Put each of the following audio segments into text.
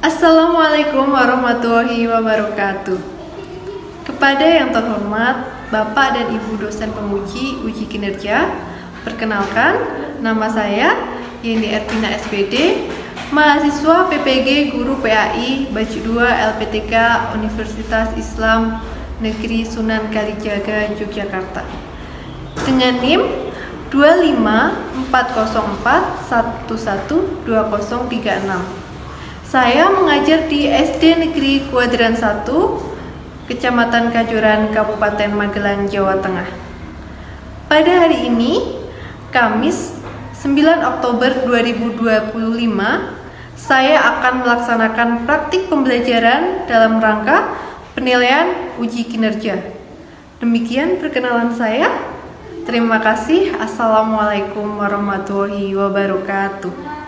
Assalamualaikum warahmatullahi wabarakatuh. Kepada yang terhormat Bapak dan Ibu dosen penguji uji kinerja, perkenalkan, nama saya Yeni Ervina SPD, mahasiswa PPG Guru PAI Batch 2 LPTK Universitas Islam Negeri Sunan Kalijaga, Yogyakarta, dengan NIM 25404112036. Saya mengajar di SD Negeri Kuadran 1, Kecamatan Kajoran, Kabupaten Magelang, Jawa Tengah. Pada hari ini, Kamis 9 Oktober 2025, saya akan melaksanakan praktik pembelajaran dalam rangka penilaian uji kinerja. Demikian perkenalan saya. Terima kasih. Assalamualaikum warahmatullahi wabarakatuh.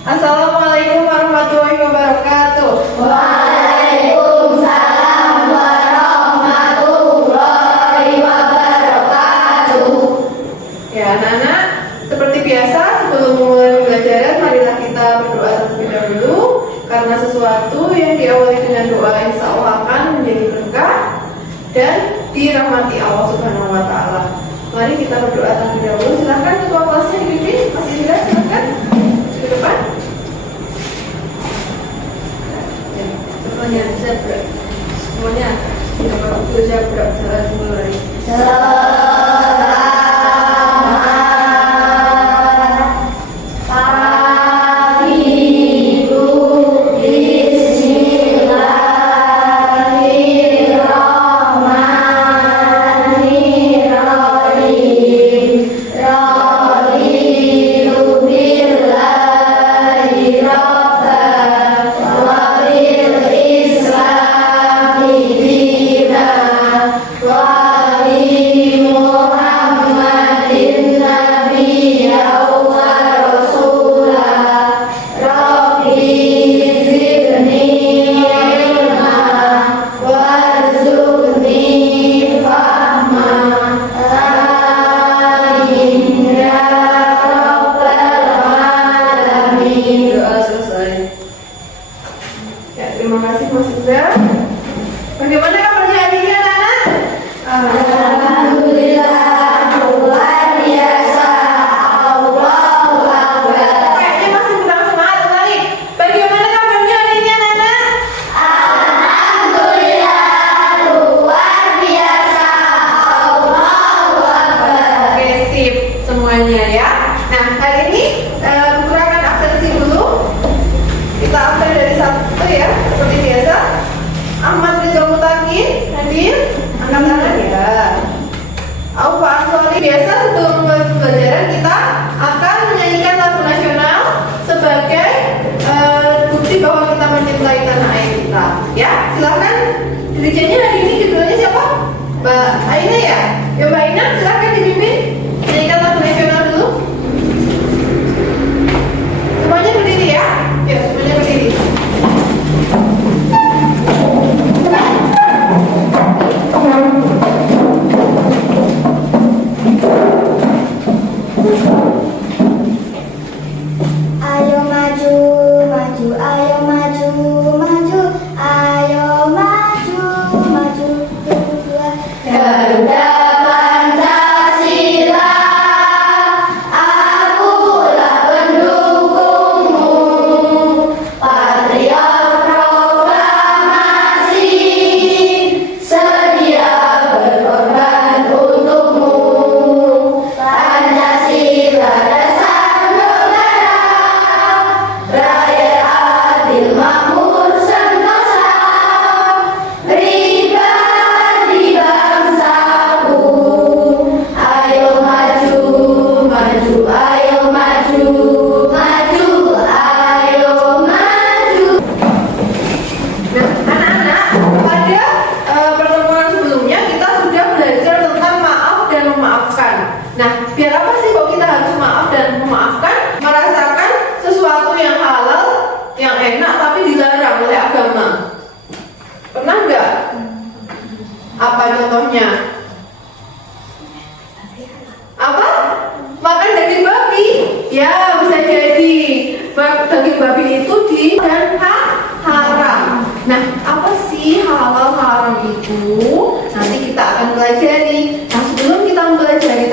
Assalamualaikum warahmatullahi wabarakatuh. Waalaikumsalam warahmatullahi wabarakatuh. Ya, anak-anak, seperti biasa sebelum memulai pembelajaran, marilah kita berdoa terlebih dahulu, karena sesuatu yang diawali dengan doa insya Allah akan menjadi berkah dan dirahmati Allah Subhanahu wa Ta'ala. Mari kita berdoa terlebih dahulu. Silakan ketua kelasnya dipimpin, Mas Indra, silakan ke depan. Semuanya zebra, semuanya yang waktu zebra jalan mulai. Terima kasih Mas Indra. Bagaimana kabarnya hari ini anak-anak? Alhamdulillah, luar biasa. Allahu Akbar. Kayaknya masih kurang semangat lagi. Bagaimana kabarnya hari ini anak-anak? Alhamdulillah, luar biasa. Allahu Akbar. Oke, sip semuanya ya. Nah, hari ini kekurangan absensi dulu. Kita absen dari satu ya, seperti biasa. Ahmad Rizal Mutakin hadir, angkat tangan ya. Aufa Ansori. Biasa sebelum mulai pembelajaran kita akan menyanyikan lagu nasional sebagai bukti bahwa kita mencintai tanah air kita. Ya, silahkan. Dirijennya hari ini judulnya siapa? Mbak Aina ya. Ya Mbak Aina, silahkan dipimpin menyanyikan lagu nasional dulu. Semuanya berdiri ya. Ya, semuanya berdiri. Ayo maju, maju, ayo maju, maju, ayo maju, maju, berdua. Garuda Pancasila.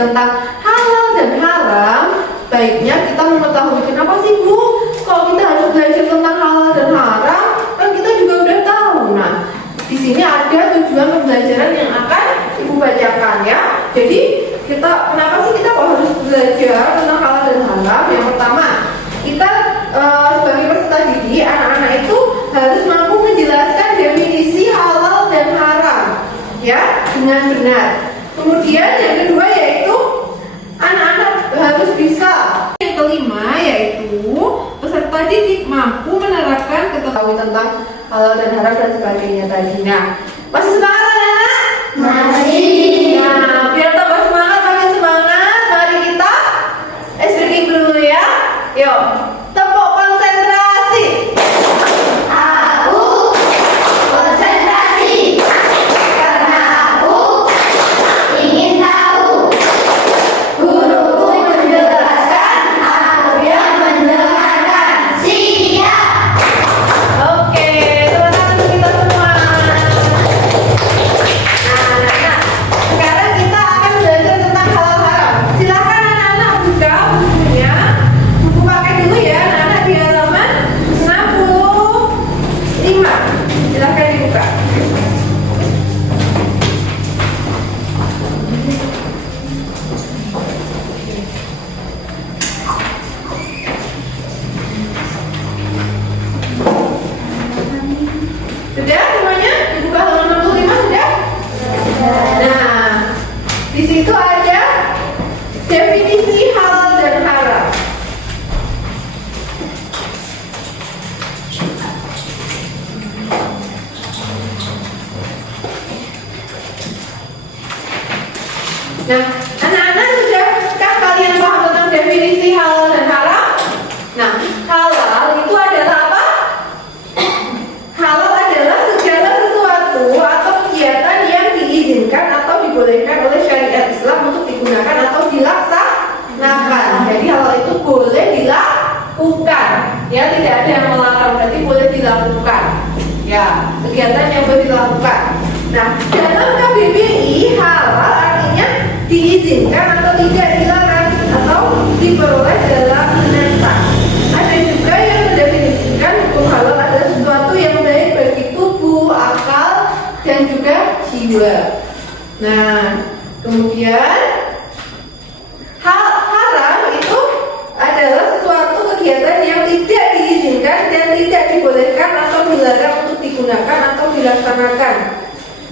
tentang halal dan haram, baiknya kita mengetahui kenapa sih Bu, kalau kita harus belajar tentang halal dan haram, kan kita juga udah tahu. Nah, di sini ada tujuan pembelajaran yang akan Ibu bacakan ya. Jadi kenapa sih kita kok harus belajar tentang halal dan haram? Yang pertama, kita sebagai peserta didik, anak-anak itu harus mampu menjelaskan definisi halal dan haram ya dengan benar. Kemudian yang kedua yaitu anak-anak harus bisa. Yang kelima yaitu peserta didik mampu menerapkan ketahuan tentang halal dan haram dan sebagainya tadi. Nah, masih semangat anak-anak? Masih. Nah, biar tambah semangat, makin semangat, mari kita breaking dulu ya. Yuk, tepuk konsentrasi. Aku konsentrasi karena aku ingin tahu. Guruku menjelaskan, aku yang mendengarkan. Siap. Oke, tepuk tangan untuk kita semua. Nah, sekarang kita akan belajar tentang halal haram. Silakan anak-anak buka bukunya. Buku pakai dulu ya, anak-anak di halaman 65. Silakan dibuka. Sudah semuanya? Dibuka halaman 65 sudah? Nah, di situ ada definisi halal dan haram. Nah, anak-anak sudahkah kalian paham tentang definisi halal dan haram? Nah, halal itu adalah apa? Halal adalah segala sesuatu atau kegiatan yang diizinkan atau dibolehkan oleh syariat Islam untuk digunakan atau dilaksanakan. Jadi halal itu boleh dilakukan, ya tidak ada yang melarang, berarti boleh dilakukan. Ya, kegiatan yang boleh dilakukan. Nah, dalam KBBI halal artinya diizinkan atau tidak dilarang atau diperoleh dalam menentang. Ada juga yang mendefinisikan hukum halal adalah sesuatu yang baik bagi tubuh, akal, dan juga jiwa. Nah, kemudian haram itu adalah sesuatu kegiatan yang tidak diizinkan dan tidak dibolehkan atau dilarang untuk digunakan atau dilaksanakan.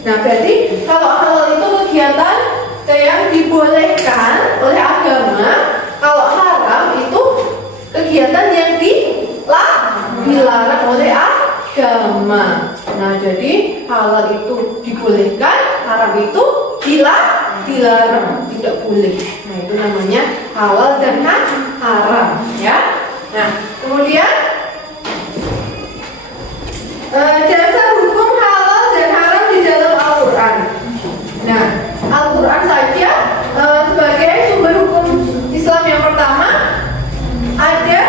Nah, berarti kalau halal itu kegiatan yang dibolehkan oleh agama, kalau haram itu kegiatan yang dilarang oleh agama. Nah, jadi halal itu dibolehkan, haram itu dilarang, tidak boleh. Nah, itu namanya halal dan haram, ya. Nah, kemudian dasar hukum halal dan haram di dalam Al-Quran. Nah, Al-Quran saja sebagai sumber hukum Islam yang pertama, ada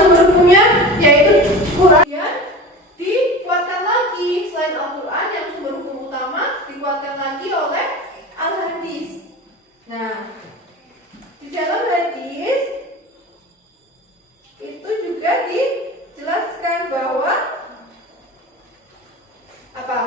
sumber hukumnya yaitu Quran. Dikuatkan lagi selain Al-Quran yang sumber hukum utama, dikuatkan lagi oleh Al-Hadis. Nah, di dalam hadis itu juga dijelaskan bahwa apa?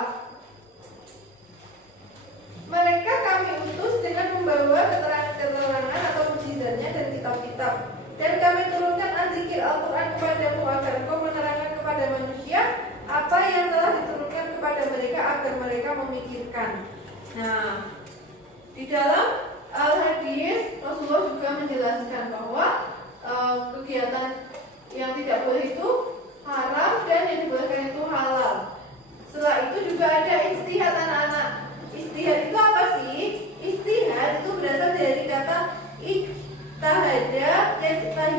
Mereka kami utus dengan membawa keterangan-keterangan atau mukjizatnya dan kitab-kitab. Dan kami turunkan al-dzikir Al-Quran kepadamu agar engkau menerangkan kepada manusia apa yang telah diturunkan kepada mereka agar mereka memikirkan. Nah, di dalam Al-Hadis Rasulullah juga menjelaskan bahwa kegiatan yang tidak boleh itu haram dan yang dibolehkan itu halal. Setelah itu juga ada ijtihad anak-anak. Ijtihad itu apa sih? Ijtihad itu berasal dari kata ijtahada dan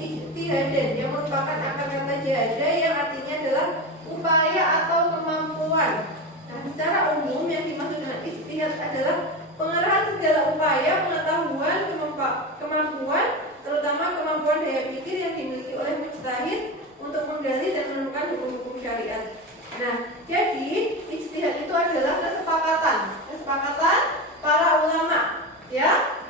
ijtihadan yang merupakan akar kata jahada yang artinya adalah upaya atau kemampuan. Nah, secara umum yang dimaksud dengan ijtihad adalah pengerahan segala upaya, pengetahuan, kemampuan, terutama kemampuan daya pikir yang dimiliki oleh mujtahid untuk menggali dan menemukan hukum-hukum syariat. Nah, jadi ijtihad itu adalah kesepakatan para ulama, ya,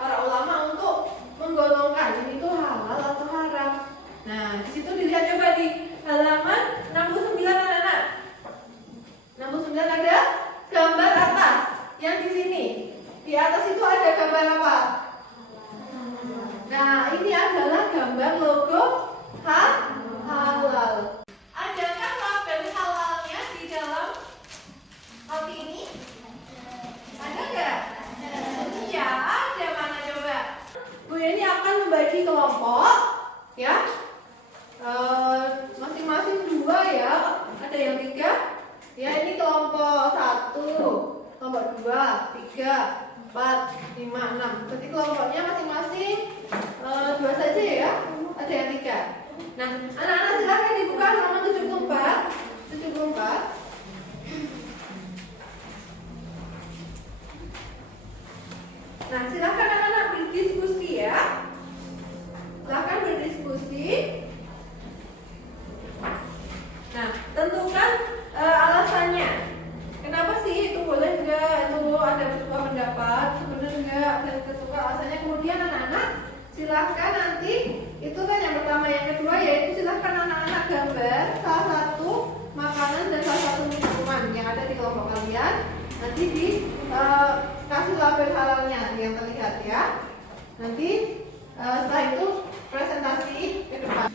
silahkan nanti itu kan yang pertama, yang kedua yaitu silahkan anak-anak gambar salah satu makanan dan salah satu minuman yang ada di kelompok kalian. Nanti kasih label halalnya yang terlihat ya. Nanti setelah itu presentasi ke depan.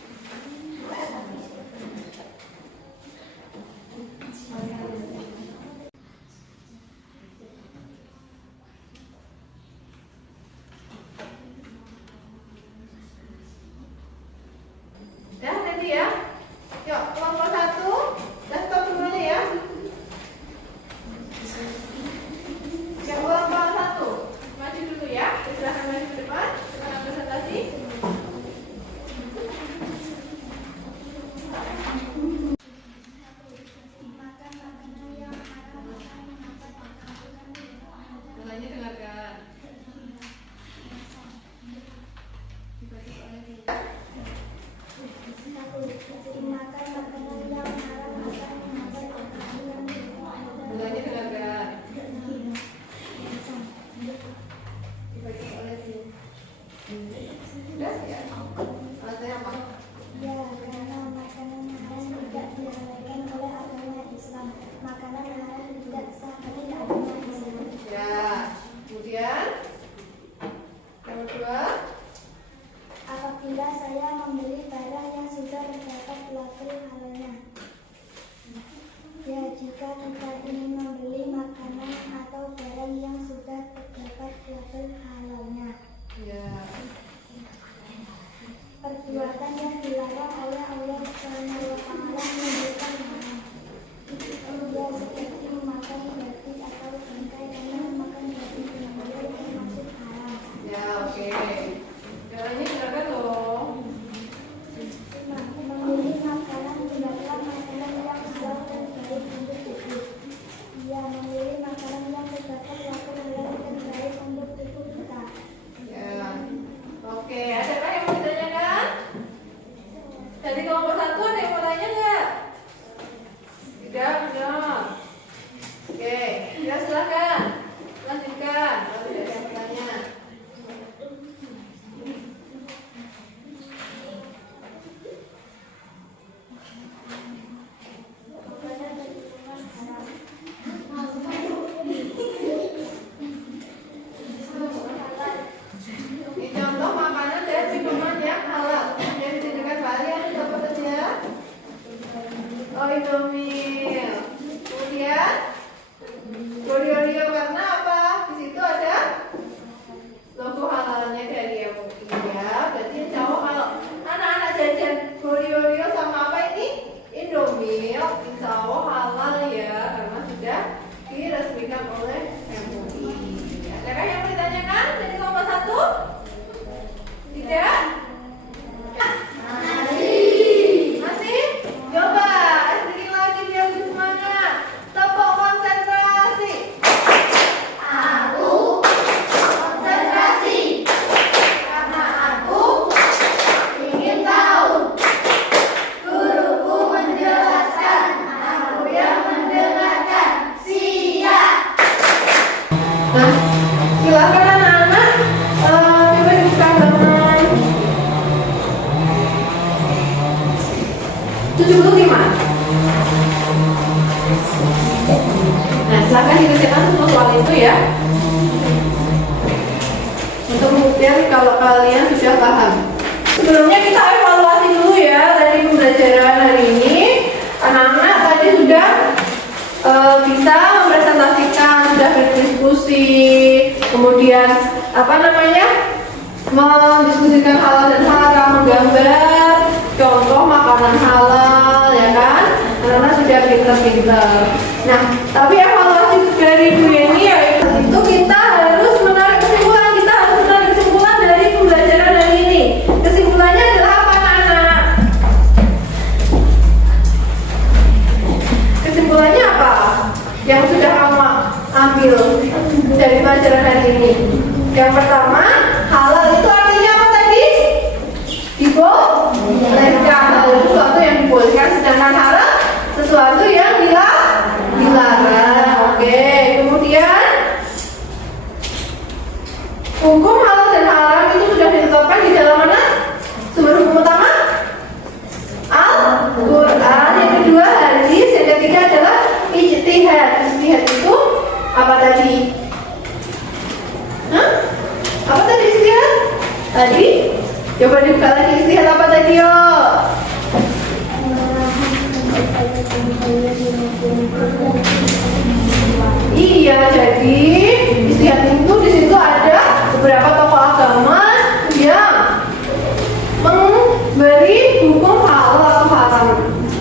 Dah nanti ya. Yuk, kelompok 1, dah stop semuanya ya. Yang kelompok 1, maju dulu ya. Silahkan maju ke depan, silahkan presentasi. Mulanya dengarkan. Mulanya dengarkan. Sudah ya. Alasannya apa? Ya, karena makanan haram tidak dibolehkan oleh agama Islam. Makanan haram tidak sah bagi agama Islam. Ya. Kemudian yang kedua, Apabila saya membeli barang yang sudah terdapat label halalnya. Ya, jika kita ingin membeli makanan atau barang yang sudah terdapat label halalnya. ya. Perbuatan yang dilarang oleh Allah Subhanahu wa Ta'ala menunjukkan haram. Ya, seperti memakan babi atau bangkai, karena memakan babi benar-benar termasuk haram. Ya, oke. Caranya silakan loh. Memilih makanan hendaklah makanan yang halal dan baik untuk tubuh. Ya, memilih makanan yang terdapat label halal dan baik untuk tubuh kita. Ya. Oke, adakah yang mau ditanyakan? Dari kelompok 1 ada yang mau tanya nggak? Tidak, benar. Oke, ya silakan. Lanjutkan. Kalau tidak ada yang bertanya. Ini contoh makanan dan minuman yang halal. Yang disediakan kalian itu apa saja? Oh, Indomie. Kemudian Gorio karena apa? Di situ ada logo halalnya dari MUI ya. Berarti insya Allah kalau anak-anak jajan Gorio sama apa ini? Indomie, insya Allah halal ya, karena sudah diresmikan oleh MUI. Adakah yang mau ditanyakan dari kelompok 1? Tidak? Masih? Coba sedikit lagi biar lebih semangat. Tepuk konsentrasi. Aku konsentrasi karena aku ingin tahu. Guruku menjelaskan, aku yang mendengarkan. Siap. Nah, silakan anak-anak coba dibuka halaman 75. Nah, silakan dikerjakan semua soal itu ya. Untuk membuktikan kalau kalian sudah paham. Sebelumnya kita evaluasi dulu ya dari pembelajaran hari ini. Anak-anak tadi sudah bisa mempresentasikan, sudah berdiskusi, kemudian mendiskusikan halal dan haram, menggambar contoh makanan halal, ya kan? Anak-anak sudah pinter-pinter. Nah, tapi evaluasi dari Bu Yeni ya itu kita harus menarik kesimpulan dari pembelajaran hari ini. Kesimpulannya adalah apa, anak-anak? Kesimpulannya apa? Yang sudah kamu ambil dari pelajaran hari ini. Yang pertama, halal itu artinya apa tadi? Dibolehkan. Halal itu sesuatu yang dibolehkan, sedangkan haram sesuatu yang dilarang. Tadi coba dibuka lagi, istihad apa tadi yo? Iya, jadi istihad itu di situ ada beberapa tokoh agama yang memberi hukum halal atau haram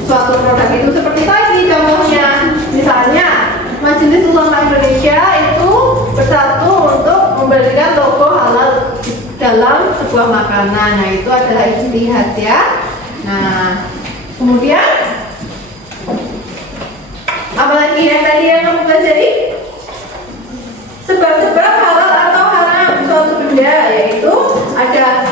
suatu produk itu, seperti tadi contohnya. Misalnya Majelis Ulama Indonesia itu bersatu untuk memberikan logo halal dalam sebuah makanan. Nah, itu adalah ijtihad ya. Nah, kemudian apalagi yang tadi yang kamu pelajari? Sebab-sebab halal atau haram suatu benda, yaitu ada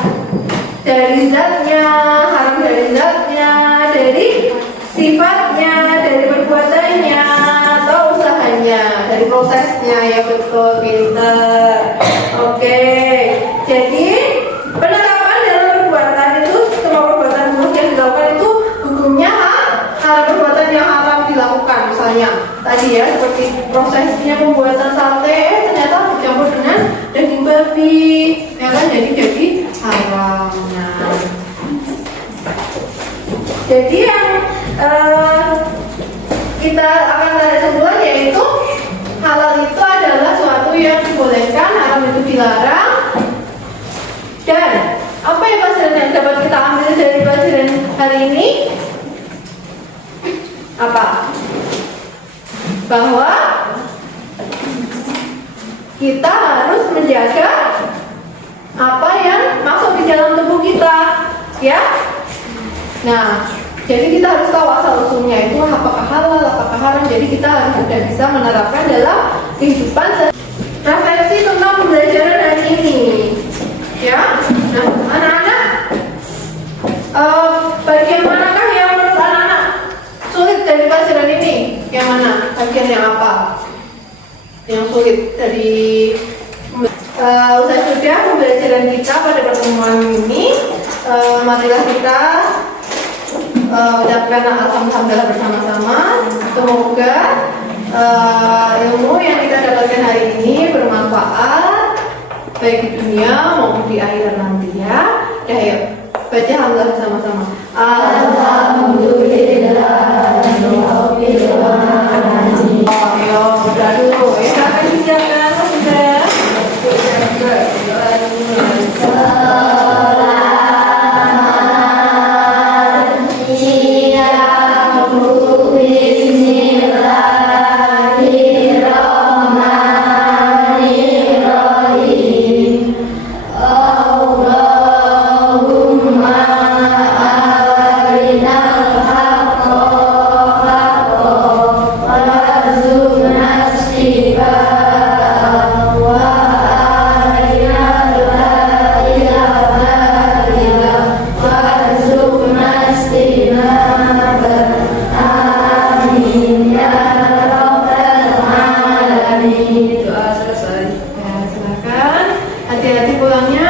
dari zatnya, haram dari zatnya, dari sifatnya, dari perbuatannya, atau usahanya, dari prosesnya. Ya betul, pinter. Oke, jadi penerapan dalam perbuatan itu, semua perbuatan buruk yang dilakukan itu hukumnya haram, perbuatan yang haram dilakukan. Misalnya tadi ya, seperti prosesnya pembuatan sate ternyata bercampur dengan daging babi, ya kan, jadi haram. Nah, jadi yang kita akan tarik kesimpulan yaitu halal itu adalah suatu yang dibolehkan, haram itu dilarang. Dan apa yang pelajaran yang dapat kita ambil dari pelajaran hari ini? Apa? Bahwa kita harus menjaga apa yang masuk di dalam tubuh kita, ya. Nah, jadi kita harus tahu asal usulnya itu apakah halal, apakah haram. Jadi kita harus sudah bisa menerapkan dalam kehidupan. Refleksi tentang pembelajaran hari ini, ya. Nah, anak-anak, bagian manakah yang menurut anak-anak sulit dari pelajaran ini? Yang mana? Bagian yang apa? Yang sulit dari usai sudah pembelajaran kita pada pertemuan ini, marilah kita ucapkan alhamdulillah bersama-sama. Semoga ilmu yang kita dapatkan hari ini bermanfaat baik di dunia maupun di akhirat nanti ya. Ya, yuk baca alhamdulillah bersama-sama. Alhamdulillah. Ayo, udah dulu. Silakan disiapkan sudah. Hati-hati pulangnya.